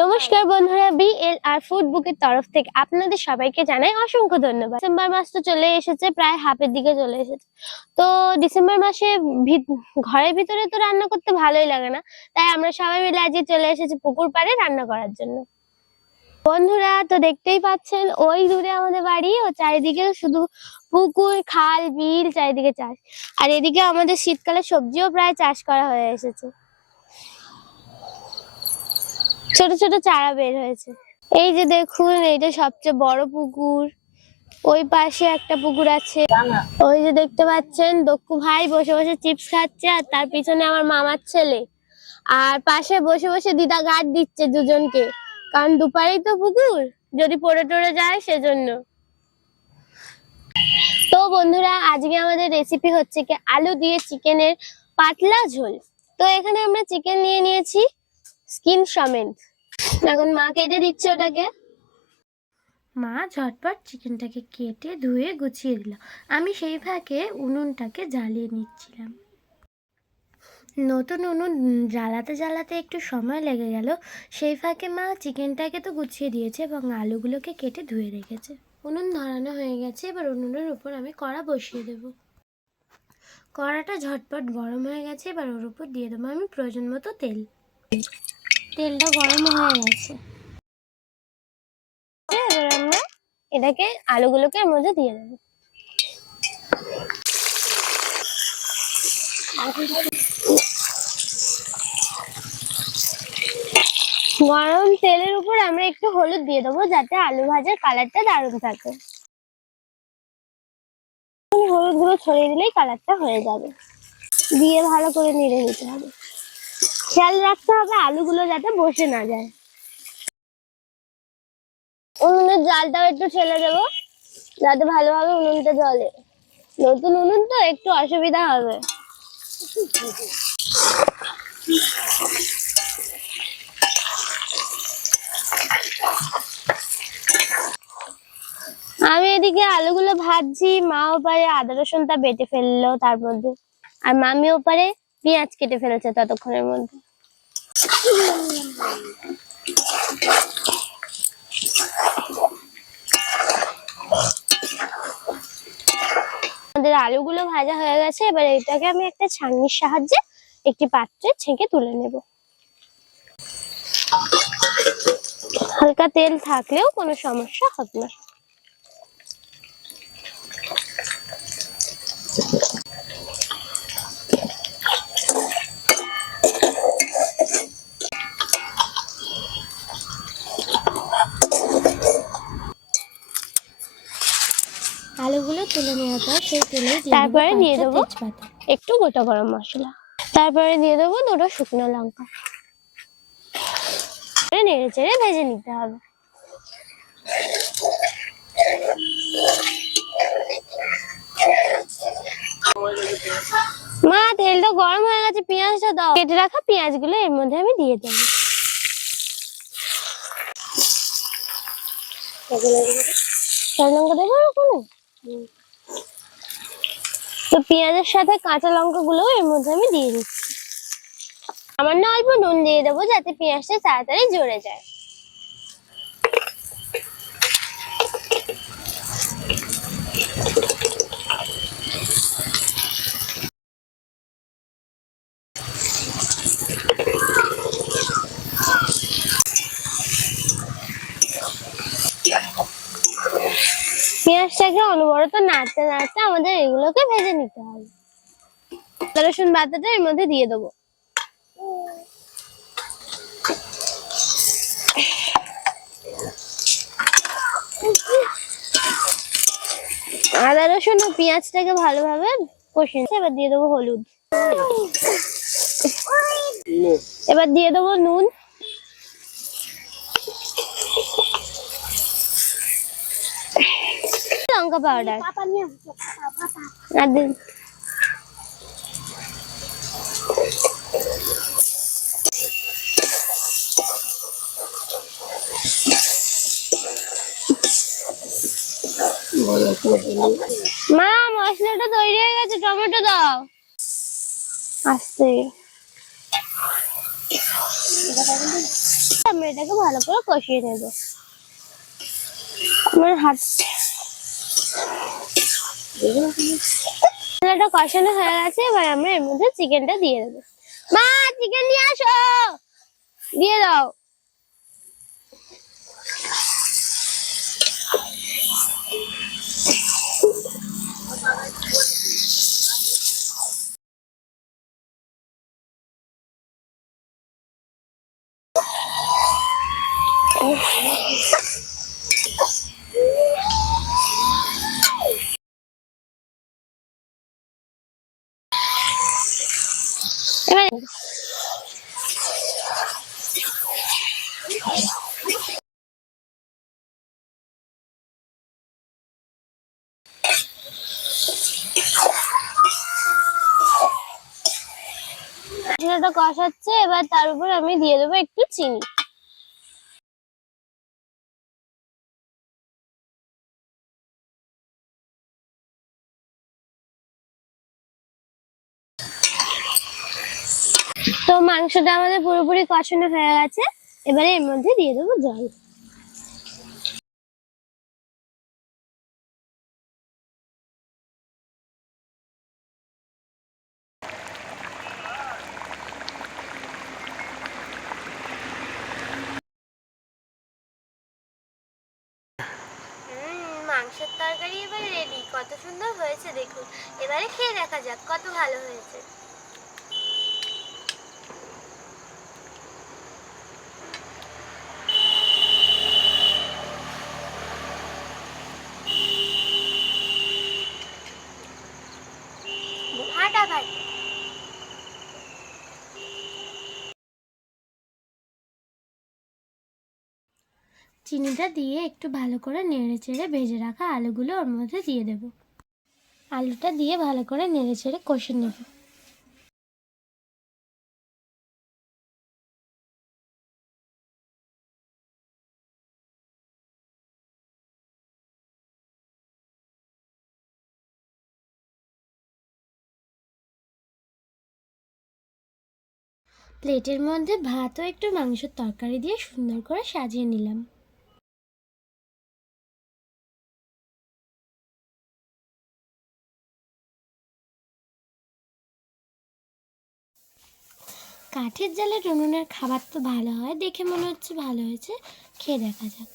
নমস্কার বন্ধুরা, BLR food বুকের তরফ থেকে আপনাদের সবাইকে জানাই অসংখ্য ধন্যবাদ। ডিসেম্বর মাস তো চলে এসেছে, প্রায় হাফের দিকে চলে এসেছে। তো ডিসেম্বর মাসে ঘরের ভিতরে তো রান্না করতে ভালোই লাগে না, তাই আমরা সবাই মিলে আজকে চলে এসেছি পুকুর পাড়ে রান্না করার জন্য। বন্ধুরা তো দেখতেই পাচ্ছেন, ওই দূরে আমাদের বাড়ি, ও চারিদিকে শুধু পুকুর, খাল, বিল, চারিদিকে চাষ। আর এদিকে আমাদের শীতকালে সবজিও প্রায় চাষ করা হয়ে এসেছে, ছোট ছোট চারা বের হয়েছে। এই যে দেখুন, এইটা সবচেয়ে বড় পুকুর। ওই পাশে একটা পুকুর আছে। ওই যে দেখতে পাচ্ছেন, দক্কু ভাই বসে বসে চিপস খাচ্ছে, আর তার পিছনে আমার মামার ছেলে। আর পাশে বসে বসে দিদা গার্ড দিচ্ছে দুজনকে, কারণ দুপারেই তো পুকুর, যদি পড়ে টরে যায় সেজন্য। তো বন্ধুরা, আজকে আমাদের রেসিপি হচ্ছে কি আলু দিয়ে চিকেনের পাতলা ঝোল। তো এখানে আমরা চিকেন নিয়ে নিয়েছি স্কিন সমেত। এখন মা কেটে দিচ্ছে ওটাকে। মা ঝটপট চিকেনটাকে কেটে ধুয়ে গুছিয়ে দিল। আমি সেই ফাঁকে উনুনটাকে জ্বালিয়ে নিচ্ছিলাম। নতুন উনুন জ্বালাতে জ্বালাতে একটু সময় লেগে গেল। সেই ফাঁকে মা চিকেনটাকে তো গুছিয়ে দিয়েছে এবং আলুগুলোকে কেটে ধুয়ে রেখেছে। উনুন ধরানো হয়ে গেছে, এবার উনুনের উপর আমি কড়া বসিয়ে দেব। কড়াটা ঝটপট গরম হয়ে গেছে, এবার ওর উপর দিয়ে দেবো আমি প্রয়োজন মতো তেল। তেলটা গরম হয়ে গেছে, এবার আমরা এটাকে আলুগুলোকে এর মধ্যে দিয়ে দেবো। গরম তেলের উপর আমরা একটু হলুদ দিয়ে দেবো, যাতে আলু ভাজার কালারটা দারুণ থাকে। হলুদ গুলো ছড়িয়ে দিলেই কালারটা হয়ে যাবে। দিয়ে ভালো করে নেড়ে নিতে হবে। খেয়াল রাখতে হবে আলুগুলো যাতে বসে না যায়। উনুনের জালটাও একটু ছেড়ে দেবো, যাতে ভালোভাবে উনুনটা জ্বলে। নতুন উনুন তো একটু অসুবিধা হবে। আমি এদিকে আলুগুলো ভাজছি, মা ওপারে আদা রসুনটা বেটে ফেললো তার মধ্যে, আর মামি ওপারে পেঁয়াজ কেটে ফেলেছে ততক্ষণের মধ্যে। আমাদের আলুগুলো ভাজা হয়ে গেছে, এবার এটাকে আমি একটা ছাঁকনির সাহায্যে একটি পাত্রে ছেঁকে তুলে নেব। হালকা তেল থাকলেও কোনো সমস্যা হবে না। আলুগুলো তুলে নেওয়ার পর সেই তেলে তারপরে দিয়ে দেবো তেজপাতা, একটু গোটা গরম মশলা, তারপরে দিয়ে দেবো দুটো শুকনো লঙ্কা। নেড়ে চেড়ে ভেজে নিতে হবে। মা, তেলটা গরম হয়ে গেছে, পেঁয়াজটা দাও। কেটে রাখা পেঁয়াজ গুলো এর মধ্যে আমি দিয়ে দেবো। লঙ্কা দেবো কোনো। তো পেঁয়াজের সাথে কাঁচা লঙ্কা গুলো এর মধ্যে আমি দিয়ে দিচ্ছি। সামান্য অল্প নুন দিয়ে দেবো, যাতে পেঁয়াজটা তাড়াতাড়ি জ্বরে যায়। পেঁয়াজটাকে অনবরত নাড়তে নাড়তে আমাদের এগুলোকে ভেজে নিতে হবে। আদা রসুন বাটাটা এর মধ্যে দিয়ে দেবো। আদা রসুন ও পেঁয়াজটাকে ভালোভাবে কষিয়ে নিচ্ছি। এবার দিয়ে দেবো হলুদ, এবার দিয়ে দেবো নুন, লঙ্কা পাউডার, আর মা, মশলাটা তৈরি হয়ে গেছে, টমেটো দাও। আস্তে আমি এটাকে ভালো করে কষিয়ে নেব। আমার হাত মশলাটা কষানো হয়ে গেছে, এবার আমরা এর মধ্যে চিকেনটা দিয়ে দেবো। মা, চিকেন নিয়ে আসো, দিয়ে দাও। এবার মশলাটা কষাচ্ছে, এবার তার উপর আমি দিয়ে দেবো একটু চিনি। তো মাংসটা আমাদের পুরোপুরি কষানো হয়ে গেছে, এবারে এর মধ্যে দিয়ে দেবো জল। মাংসের তরকারি এবার রেডি। কত সুন্দর হয়েছে দেখুন। এবারে খেয়ে দেখা যাক কত ভালো হয়েছে। ফাটাফাটি। চিনিটা দিয়ে একটু ভালো করে নেড়ে চেড়ে ভেজে রাখা আলুগুলো ওর মধ্যে দিয়ে দেব। আলুটা দিয়ে ভালো করে নেড়ে চেড়ে কষে নেব। প্লেটের মধ্যে ভাত ও একটু মাংসের তরকারি দিয়ে সুন্দর করে সাজিয়ে নিলাম। কাঠের জালের উনুনের খাবার তো ভালো হয়, দেখে মনে হচ্ছে ভালো হয়েছে। খেয়ে দেখা যাক।